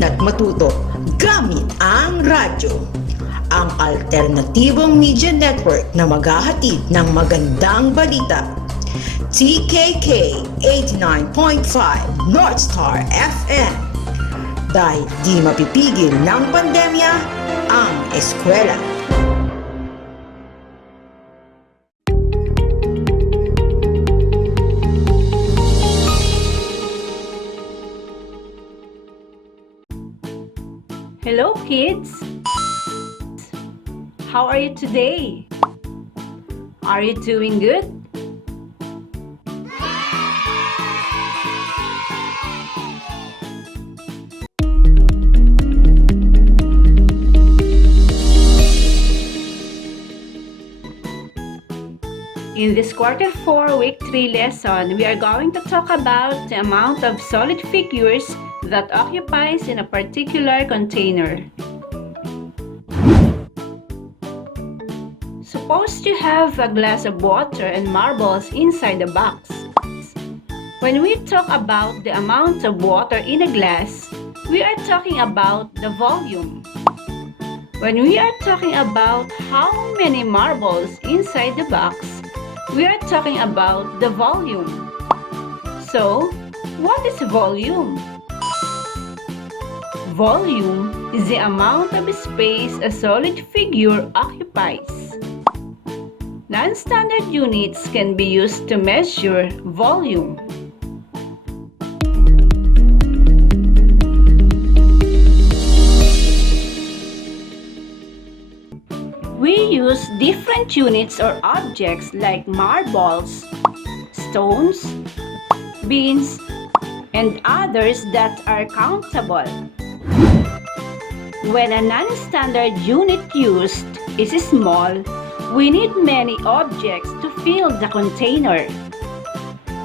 halina't matuto gamit ang radyo. Ang alternatibong media network na maghahatid ng magandang balita. TKK 89.5 North Star FM. Dahil di mapipigil ng pandemya ang eskwela. Hello kids! How are you today? Are you doing good? In this quarter 4 week 3 lesson, we are going to talk about the amount of solid figures that occupies in a particular container. Suppose you have a glass of water and marbles inside the box. When we talk about the amount of water in a glass, we are talking about the volume. When we are talking about how many marbles inside the box, we are talking about the volume. So, what is volume? Volume is the amount of space a solid figure occupies. Non-standard units can be used to measure volume. We use different units or objects like marbles, stones, beans, and others that are countable. When a non-standard unit used is small, we need many objects to fill the container.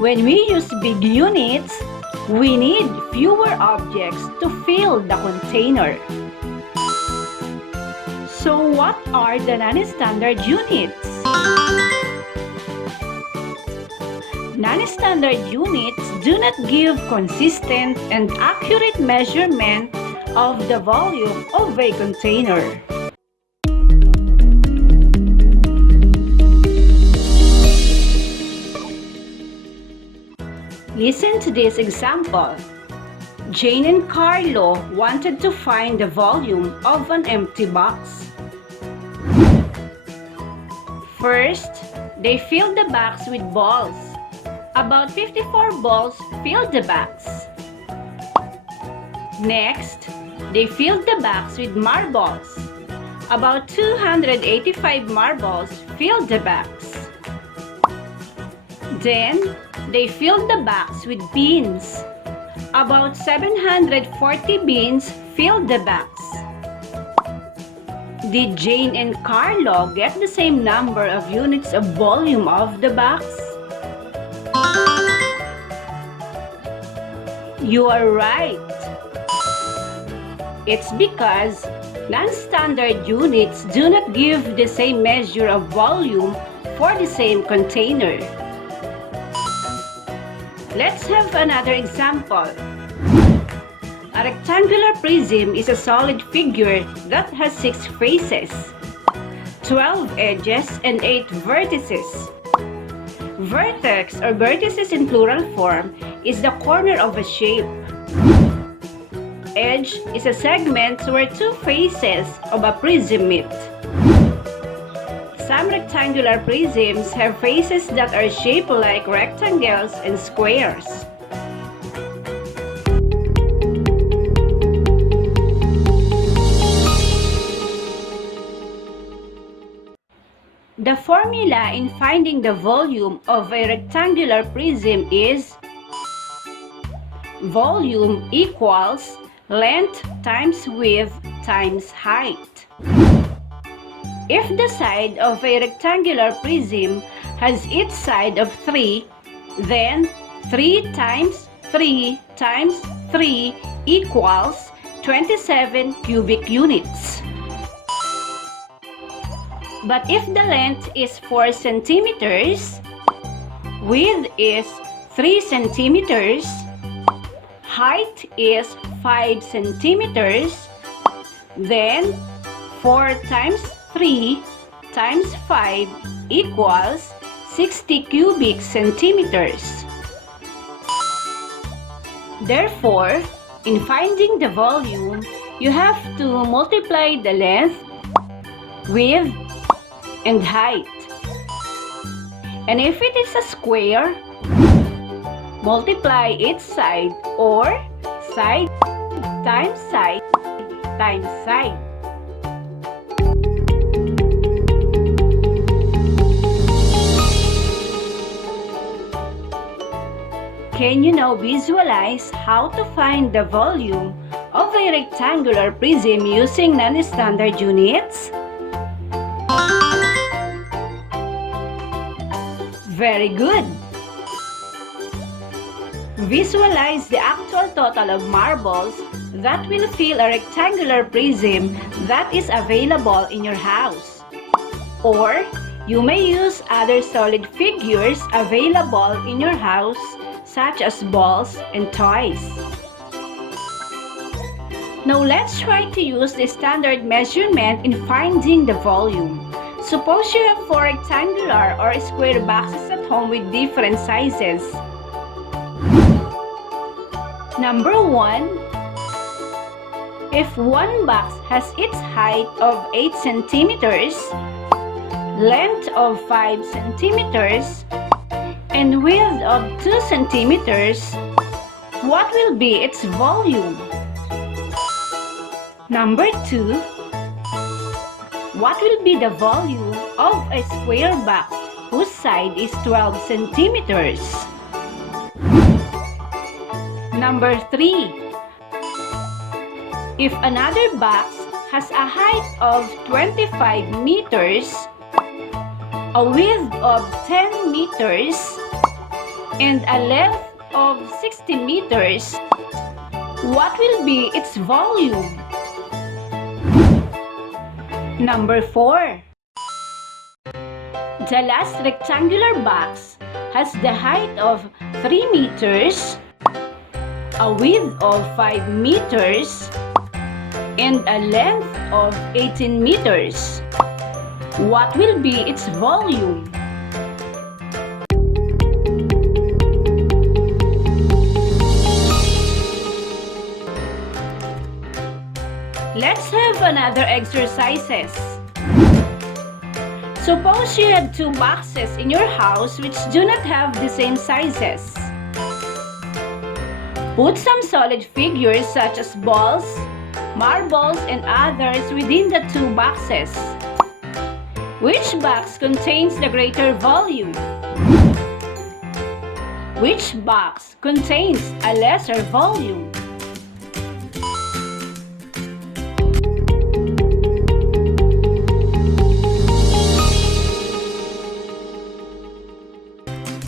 When we use big units, we need fewer objects to fill the container. So what are the non-standard units? Non-standard units do not give consistent and accurate measurement of the volume of a container. Listen to this example. Jane and Carlo wanted to find the volume of an empty box. First, they filled the box with balls. About 54 balls filled the box. Next, they filled the box with marbles. About 285 marbles filled the box. Then, they filled the box with beans. About 740 beans filled the box. Did Jane and Carlo get the same number of units of volume of the box? You are right. It's because non-standard units do not give the same measure of volume for the same container. Let's have another example. A rectangular prism is a solid figure that has 6 faces, 12 edges, and 8 vertices. Vertex or vertices in plural form is the corner of a shape. Edge is a segment where 2 faces of a prism meet. Some rectangular prisms have faces that are shaped like rectangles and squares. The formula in finding the volume of a rectangular prism is volume equals length times width times height. If the side of a rectangular prism has each side of 3, then 3 times 3 times 3 equals 27 cubic units. But if the length is 4 centimeters, width is 3 centimeters, height is 5 centimeters, then 4 times 3 times 5 equals 60 cubic centimeters. Therefore, in finding the volume, you have to multiply the length, width, and height. And if it is a square, multiply its side, or side times side times side. Can you now visualize how to find the volume of a rectangular prism using non-standard units? Very good! Visualize the actual total of marbles that will fill a rectangular prism that is available in your house. Or, you may use other solid figures available in your house, such as balls and toys. Now let's try to use the standard measurement in finding the volume. Suppose you have 4 rectangular or square boxes at home with different sizes. Number 1. If one box has its height of 8 centimeters, length of 5 centimeters, and width of 2 centimeters, what will be its volume? Number 2. What will be the volume of a square box whose side is 12 centimeters? Number 3. If another box has a height of 25 meters, a width of 10 meters, and a length of 60 meters, what will be its volume? Number 4. The last rectangular box has the height of 3 meters, a width of 5 meters, and a length of 18 meters. What will be its volume? Let's have another exercises. Suppose you have 2 boxes in your house which do not have the same sizes. Put some solid figures such as balls, marbles, and others within the 2 boxes. Which box contains the greater volume? Which box contains a lesser volume?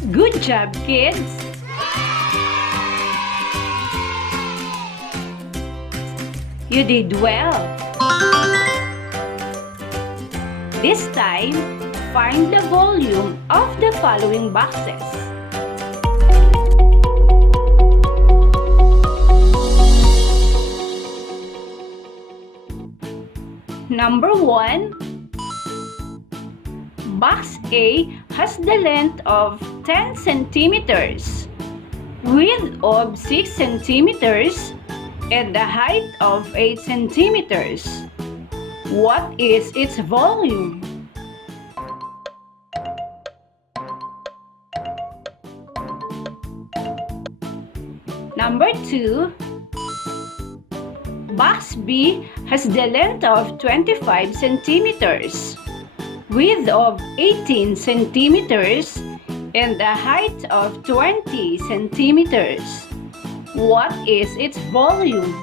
Good job, kids! You did well! This time, find the volume of the following boxes. Number 1. Box A has the length of 10 centimeters, width of 6 centimeters, and the height of 8 centimeters. What is its volume? Number 2. Box B has the length of 25 centimeters, width of 18 centimeters, and a height of 20 centimeters. What is its volume?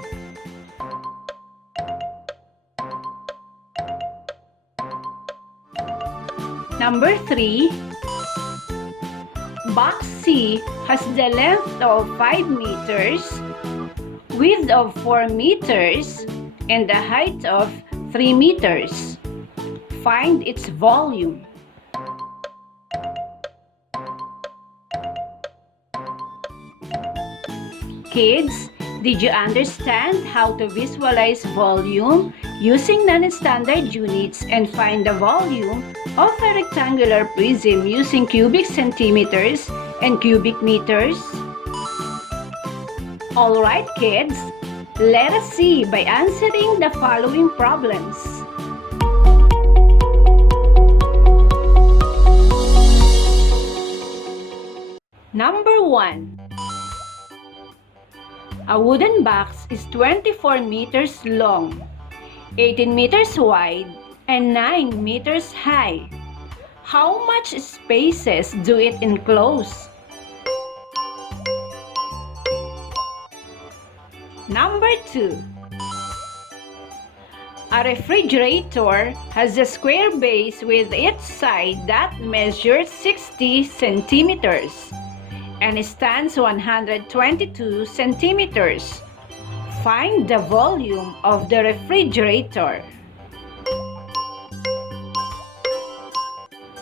Number 3. Box C has the length of 5 meters, width of 4 meters, and a height of 3 meters. Find its volume. Kids, Did you understand how to visualize volume using non-standard units and find the volume of a rectangular prism using cubic centimeters and cubic meters? Alright kids, let us see by answering the following problems. Number 1. A wooden box is 24 meters long, 18 meters wide, and 9 meters high. How much spaces do it enclose? Number 2. A refrigerator has a square base with each side that measures 60 centimeters and stands 122 centimeters. Find the volume of the refrigerator.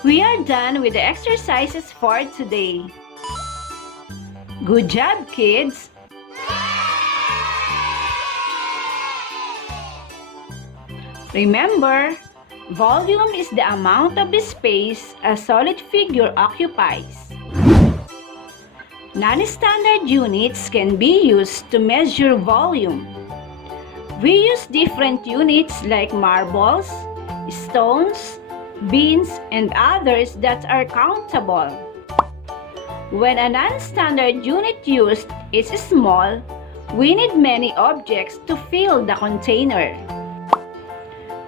We are done with the exercises for today. Good job, kids! Remember, volume is the amount of the space a solid figure occupies. Non-standard units can be used to measure volume. We use different units like marbles, stones, beans, and others that are countable. When a non-standard unit used is small, we need many objects to fill the container.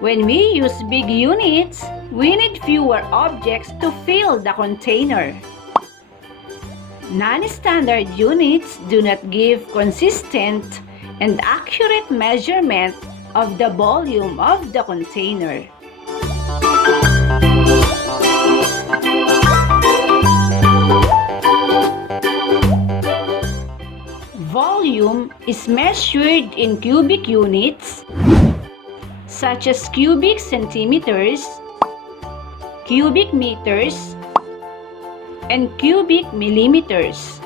When we use big units, we need fewer objects to fill the container. Non-standard units do not give consistent and accurate measurement of the volume of the container. Volume is measured in cubic units such as cubic centimeters, cubic meters, and cubic millimeters.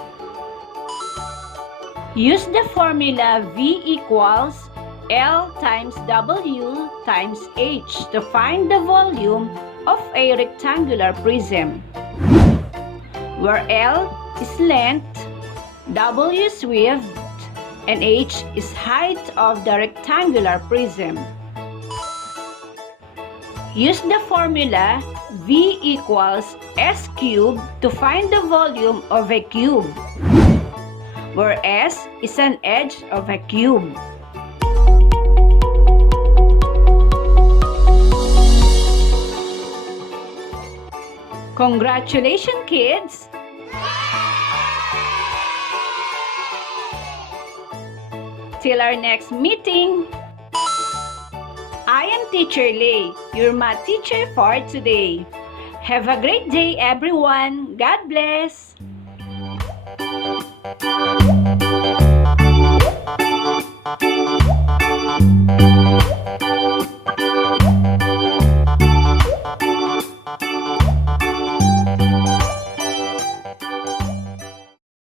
Use the formula V equals L times W times H to find the volume of a rectangular prism, where L is length, W is width, and H is height of the rectangular prism. Use the formula V equals S cubed to find the volume of a cube, where S is an edge of a cube. Congratulations, kids! Till our next meeting! I am Teacher Lei, your math teacher for today. Have a great day, everyone. God bless.